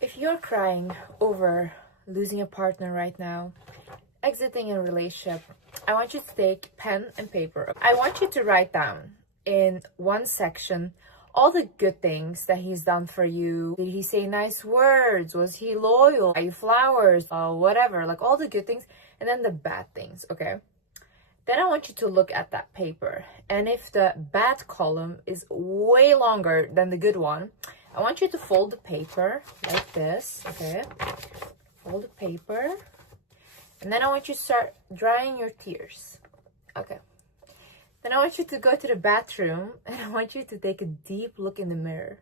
If you're crying over losing a partner right now, exiting a relationship, I want you to take pen and paper. I want you to write down in one section all the good things that he's done for you. Did he say nice words? Was he loyal? Buy you flowers? Whatever, like all the good things, and then the bad things, okay? Then I want you to look at that paper, and if the bad column is way longer than the good one, I want you to fold the paper like this, okay? Fold the paper, and then I want you to start drying your tears, okay? Then I want you to go to the bathroom, and I want you to take a deep look in the mirror,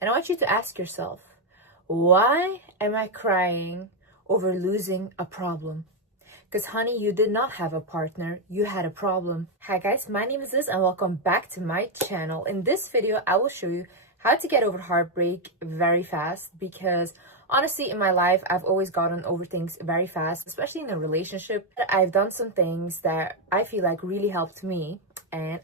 and I want you to ask yourself, why am I crying over losing a problem? Because honey, you did not have a partner, you had a problem. Hi guys, my name is Liz and welcome back to my channel. In this video, I will show you how to get over heartbreak very fast, because honestly in my life, I've always gotten over things very fast, especially in a relationship. I've done some things that I feel like really helped me and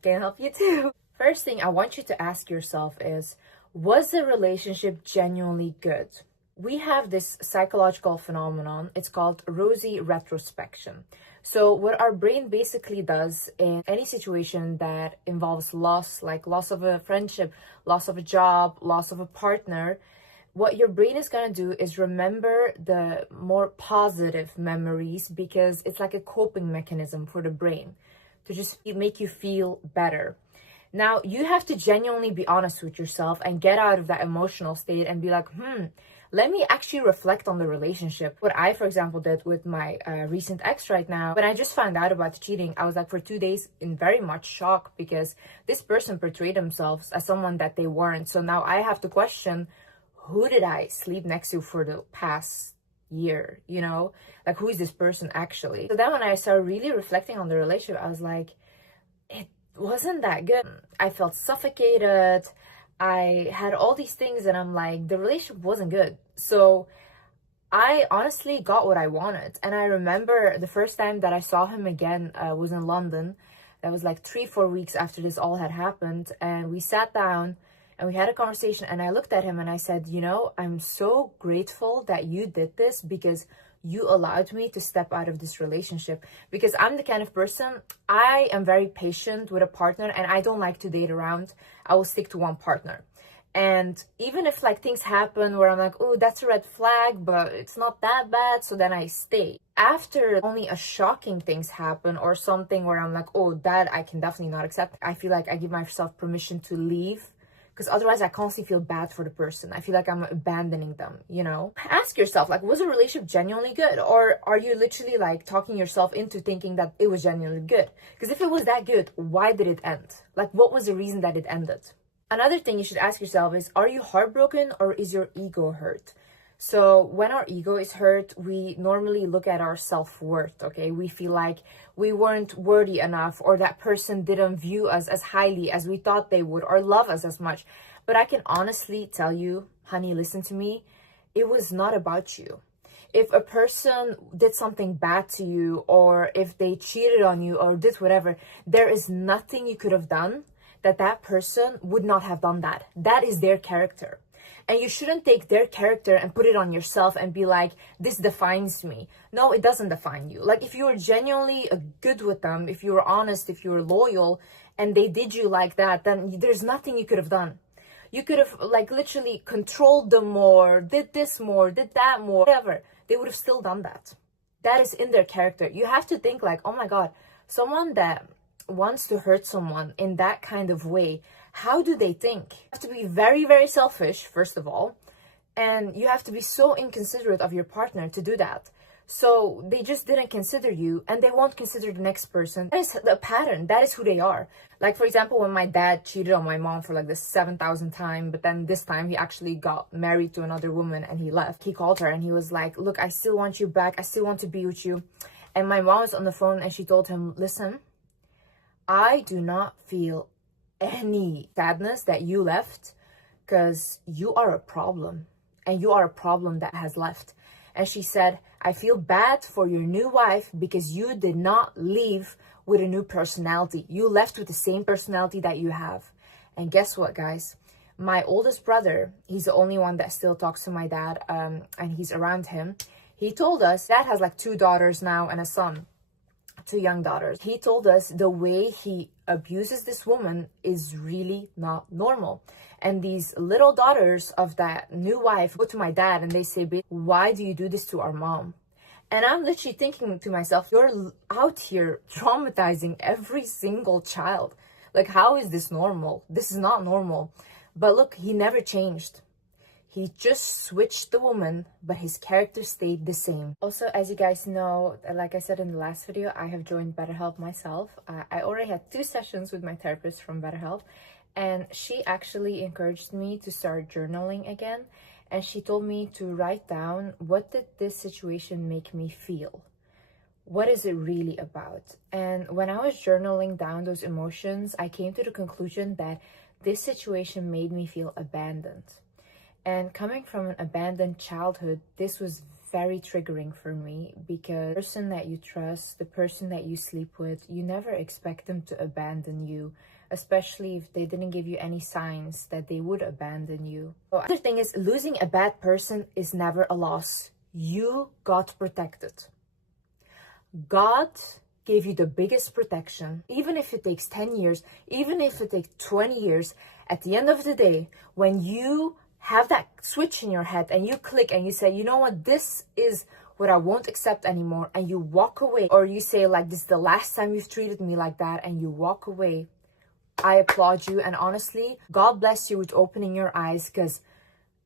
can help you too. First thing I want you to ask yourself is, was the relationship genuinely good? We have this psychological phenomenon, it's called rosy retrospection. So what our brain basically does in any situation that involves loss, like loss of a friendship, loss of a job, loss of a partner, what your brain is going to do is remember the more positive memories, because it's like a coping mechanism for the brain to just make you feel better. Now, you have to genuinely be honest with yourself and get out of that emotional state and be like, let me actually reflect on the relationship. What I, for example, did with my recent ex right now, when I just found out about the cheating, I was like for 2 days in very much shock, because this person portrayed themselves as someone that they weren't. So now I have to question, who did I sleep next to for the past year, you know? Like, who is this person actually? So then when I started really reflecting on the relationship, I was like, it wasn't that good. I felt suffocated. I had all these things and I'm like, the relationship wasn't good. So I honestly got what I wanted. And I remember the first time that I saw him again was in London. That was like 3-4 weeks after this all had happened. And we sat down and we had a conversation, and I looked at him and I said, you know, I'm so grateful that you did this, because you allowed me to step out of this relationship. Because I'm the kind of person, I am very patient with a partner and I don't like to date around. I will stick to one partner. And even if like things happen where I'm like, oh, that's a red flag, but it's not that bad, so then I stay. After only a shocking things happen or something where I'm like, oh, that I can definitely not accept, I feel like I give myself permission to leave. Because otherwise I constantly feel bad for the person. I feel like I'm abandoning them, you know? Ask yourself, like, was the relationship genuinely good? Or are you literally like talking yourself into thinking that it was genuinely good? Because if it was that good, why did it end? Like, what was the reason that it ended? Another thing you should ask yourself is, are you heartbroken or is your ego hurt? So when our ego is hurt, we normally look at our self-worth, okay? We feel like we weren't worthy enough, or that person didn't view us as highly as we thought they would, or love us as much. But I can honestly tell you, honey, listen to me, it was not about you. If a person did something bad to you, or if they cheated on you or did whatever, there is nothing you could have done that person would not have done that. That is their character. And you shouldn't take their character and put it on yourself and be like, this defines me. No, it doesn't define you. Like, if you were genuinely good with them, if you were honest, if you were loyal, and they did you like that, then there's nothing you could have done. You could have like literally controlled them more, did this more, did that more, whatever. They would have still done that. That is in their character. You have to think like, oh my God, someone that wants to hurt someone in that kind of way, how do they think? You have to be very, very selfish, first of all, and you have to be so inconsiderate of your partner to do that. So they just didn't consider you, and they won't consider the next person. That is the pattern. That is who they are. Like, for example, when my dad cheated on my mom for like the 7,000th time, but then this time he actually got married to another woman and he left. He called her and he was like, look, I still want you back. I still want to be with you. And my mom was on the phone and she told him, listen, I do not feel any sadness that you left, because you are a problem, and you are a problem that has left. And she said, I feel bad for your new wife, because you did not leave with a new personality. You left with the same personality that you have. And guess what, guys? My oldest brother, he's the only one that still talks to my dad, and he's around him. He told us, dad has like 2 daughters now and a son, 2 young daughters. He told us the way he abuses this woman is really not normal. And these little daughters of that new wife go to my dad and they say, why do you do this to our mom? And I'm literally thinking to myself, you're out here traumatizing every single child. Like, how is this normal? This is not normal. But look, he never changed. He just switched the woman, but his character stayed the same. Also, as you guys know, like I said in the last video, I have joined BetterHelp myself. I already had 2 sessions with my therapist from BetterHelp, and she actually encouraged me to start journaling again. And she told me to write down, what did this situation make me feel? What is it really about? And when I was journaling down those emotions, I came to the conclusion that this situation made me feel abandoned. And coming from an abandoned childhood, this was very triggering for me, because the person that you trust, the person that you sleep with, you never expect them to abandon you, especially if they didn't give you any signs that they would abandon you. The other thing is, losing a bad person is never a loss. You got protected. God gave you the biggest protection. Even if it takes 10 years, even if it takes 20 years, at the end of the day, when you have that switch in your head and you click and you say, you know what, this is what I won't accept anymore, and you walk away, or you say like, this is the last time you've treated me like that, and you walk away, I applaud you. And honestly, God bless you with opening your eyes, because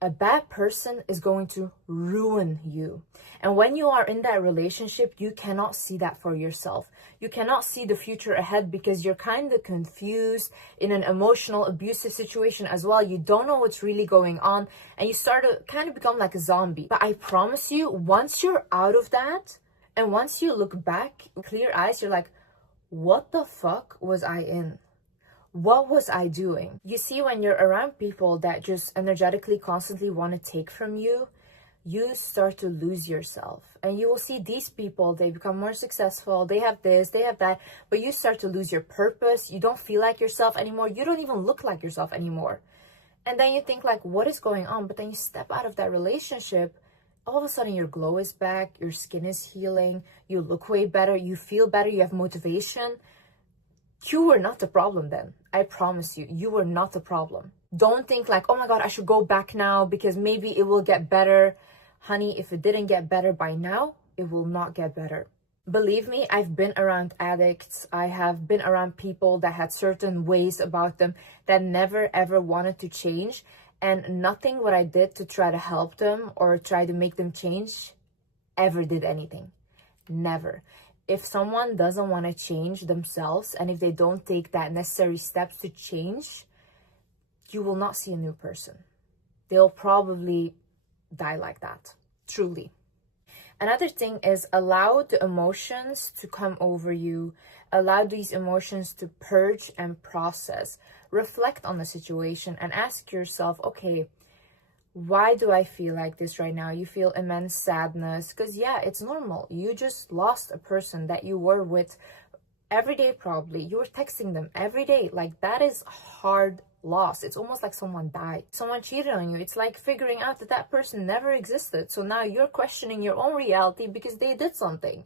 a bad person is going to ruin you. And when you are in that relationship, you cannot see that for yourself. You cannot see the future ahead, because you're kind of confused in an emotional, abusive situation as well. You don't know what's really going on, and you start to kind of become like a zombie. But I promise you, once you're out of that, and once you look back, clear eyes, you're like, what the fuck was I in? What was I doing? You see, when you're around people that just energetically constantly want to take from you, you start to lose yourself. And you will see these people, they become more successful, they have this, they have that, but you start to lose your purpose. You don't feel like yourself anymore. You don't even look like yourself anymore. And then you think like, what is going on? But then you step out of that relationship, all of a sudden your glow is back, your skin is healing, you look way better, you feel better, you have motivation. You were not the problem then. I promise you, you were not the problem. Don't think like, oh my God, I should go back now because maybe it will get better. Honey, if it didn't get better by now, it will not get better. Believe me, I've been around addicts. I have been around people that had certain ways about them that never ever wanted to change. And nothing what I did to try to help them or try to make them change ever did anything. Never. If someone doesn't want to change themselves, and if they don't take that necessary steps to change, you will not see a new person. They'll probably die like that, truly. Another thing is, allow the emotions to come over you. Allow these emotions to purge and process. Reflect on the situation and ask yourself, okay, why do I feel like this right now? You feel immense sadness because, yeah, it's normal. You just lost a person that you were with every day, probably. You were texting them every day. Like, that is hard loss. It's almost like someone died. Someone cheated on you. It's like figuring out that that person never existed. So now you're questioning your own reality because they did something.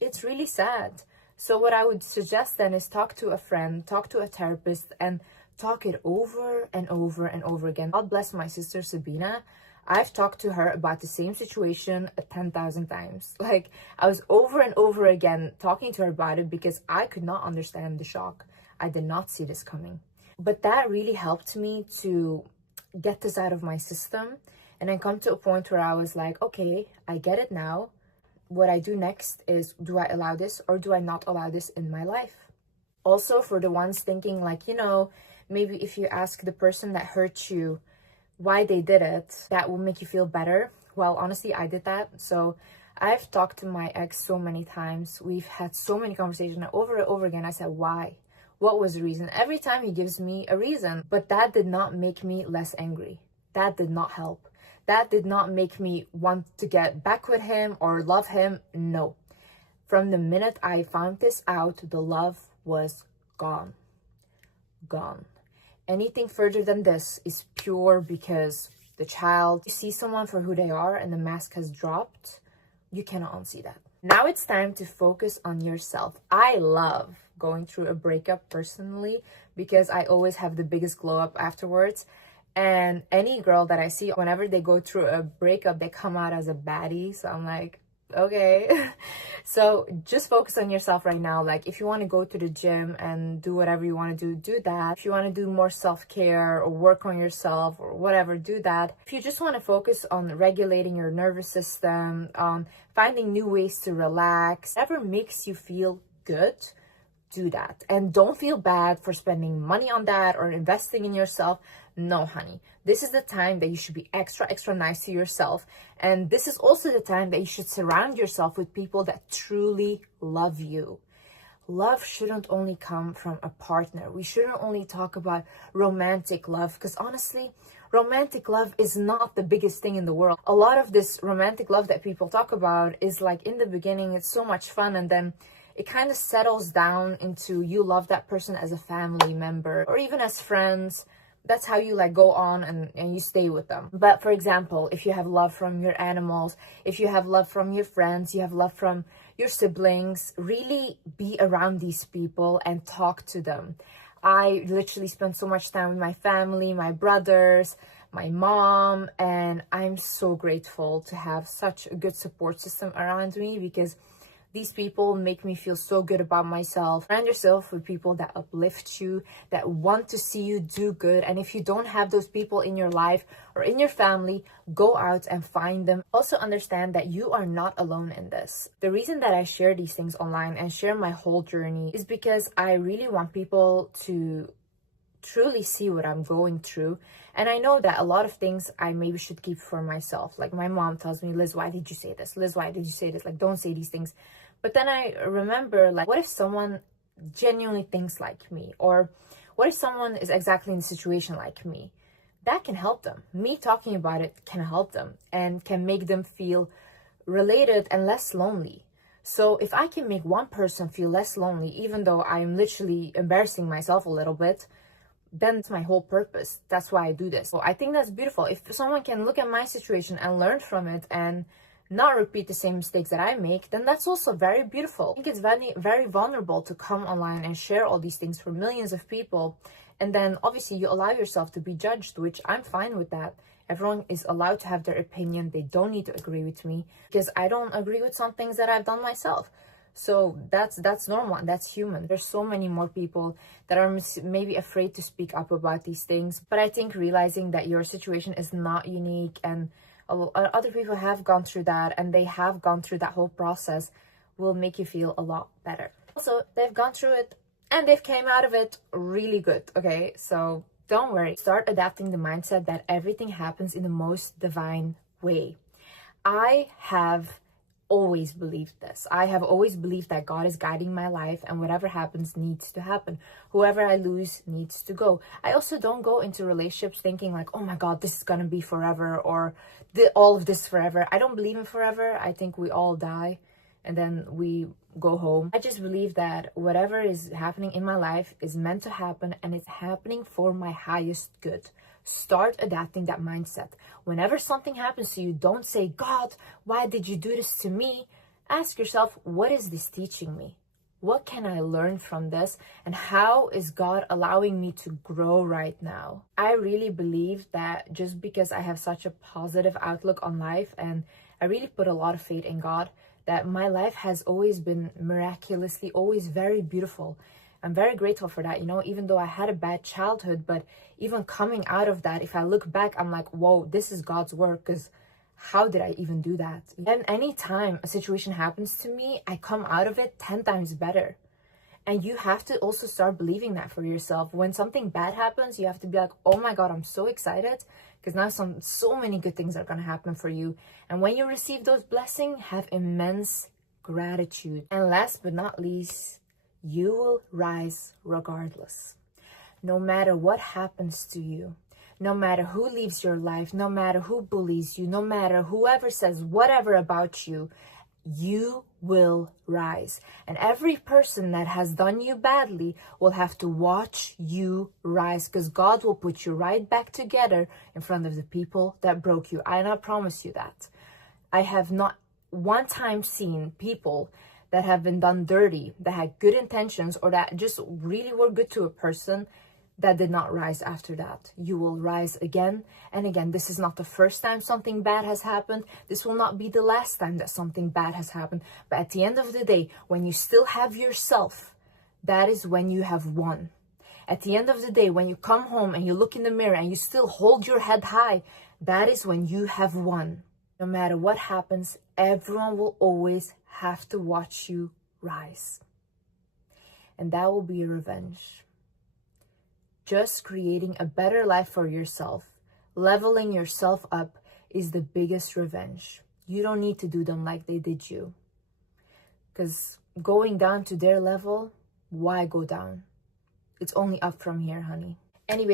It's really sad. So what I would suggest then is talk to a friend, talk to a therapist, and talk it over and over and over again. God bless my sister Sabina. I've talked to her about the same situation 10,000 times. Like, I was over and over again talking to her about it because I could not understand the shock. I did not see this coming. But that really helped me to get this out of my system and then come to a point where I was like, okay, I get it now. What I do next is, do I allow this or do I not allow this in my life? Also, for the ones thinking like, you know, maybe if you ask the person that hurt you why they did it, that will make you feel better. Well, honestly, I did that. So I've talked to my ex so many times. We've had so many conversations, and over and over again, I said, why? What was the reason? Every time he gives me a reason, but that did not make me less angry. That did not help. That did not make me want to get back with him or love him. No. From the minute I found this out, the love was gone. Gone. Anything further than this is pure because the child, you see someone for who they are and the mask has dropped, you cannot unsee that. Now it's time to focus on yourself. I love going through a breakup personally because I always have the biggest glow up afterwards. And any girl that I see, whenever they go through a breakup, they come out as a baddie. So I'm like, okay. So just focus on yourself right now. Like if you want to go to the gym and do whatever you want to do that. If you want to do more self-care or work on yourself or whatever, do that. If you just want to focus on regulating your nervous system, finding new ways to relax, whatever makes you feel good, do that. And don't feel bad for spending money on that or investing in yourself. No, honey. This is the time that you should be extra nice to yourself. And this is also the time that you should surround yourself with people that truly love you. Love shouldn't only come from a partner. We shouldn't only talk about romantic love, because honestly, romantic love is not the biggest thing in the world. A lot of this romantic love that people talk about is like in the beginning, it's so much fun, and then it kind of settles down into you love that person as a family member or even as friends. That's how you like go on and you stay with them. But for example, if you have love from your animals, if you have love from your friends, you have love from your siblings, really be around these people and talk to them. I literally spend so much time with my family, my brothers, my mom, and I'm so grateful to have such a good support system around me because these people make me feel so good about myself. Surround yourself with people that uplift you, that want to see you do good. And if you don't have those people in your life or in your family, go out and find them. Also understand that you are not alone in this. The reason that I share these things online and share my whole journey is because I really want people to truly see what I'm going through. And I know that a lot of things I maybe should keep for myself. Like my mom tells me, Liz, why did you say this? Liz, why did you say this? Like, don't say these things. But then I remember, like, what if someone genuinely thinks like me? Or what if someone is exactly in a situation like me? That can help them. Me talking about it can help them and can make them feel related and less lonely. So if I can make one person feel less lonely, even though I'm literally embarrassing myself a little bit, then it's my whole purpose. That's why I do this. So I think that's beautiful. If someone can look at my situation and learn from it and not repeat the same mistakes that I make, then that's also very beautiful. I think it's very, very vulnerable to come online and share all these things for millions of people. And then obviously you allow yourself to be judged, which I'm fine with that. Everyone is allowed to have their opinion. They don't need to agree with me because I don't agree with some things that I've done myself. So that's normal and that's human. There's so many more people that are maybe afraid to speak up about these things. But I think realizing that your situation is not unique and other people have gone through that and they have gone through that whole process will make you feel a lot better. Also, they've gone through it and they've came out of it really good, okay? So don't worry. Start adapting the mindset that everything happens in the most divine way. I have always believed this. I have always believed that God is guiding my life and whatever happens needs to happen. Whoever I lose needs to go. I also don't go into relationships thinking like, oh my God, this is gonna be forever or all of this forever. I don't believe in forever. I think we all die and then we go home. I just believe that whatever is happening in my life is meant to happen and it's happening for my highest good. Start adapting that mindset. Whenever something happens to you, don't say, God, why did you do this to me? Ask yourself, what is this teaching me? What can I learn from this? And how is God allowing me to grow right now? I really believe that just because I have such a positive outlook on life and I really put a lot of faith in God, that my life has always been miraculously, always very beautiful. I'm very grateful for that, you know, even though I had a bad childhood, but even coming out of that, if I look back, I'm like, whoa, this is God's work, because how did I even do that? And anytime a situation happens to me, I come out of it 10 times better. And you have to also start believing that for yourself. When something bad happens, you have to be like, oh my God, I'm so excited, because now so many good things are going to happen for you. And when you receive those blessings, have immense gratitude. And last but not least, you will rise regardless. No matter what happens to you, no matter who leaves your life, no matter who bullies you, no matter whoever says whatever about you, you will rise. And every person that has done you badly will have to watch you rise, because God will put you right back together in front of the people that broke you. And I promise you that. I have not one time seen people that have been done dirty, that had good intentions, or that just really were good to a person, that did not rise after that. You will rise again and again. This is not the first time something bad has happened. This will not be the last time that something bad has happened. But at the end of the day, when you still have yourself, that is when you have won. At the end of the day, when you come home and you look in the mirror and you still hold your head high, that is when you have won. No matter what happens, everyone will always have to watch you rise. And that will be your revenge. Just creating a better life for yourself, leveling yourself up, is the biggest revenge. You don't need to do them like they did you. Because going down to their level, why go down? It's only up from here, honey. Anyways,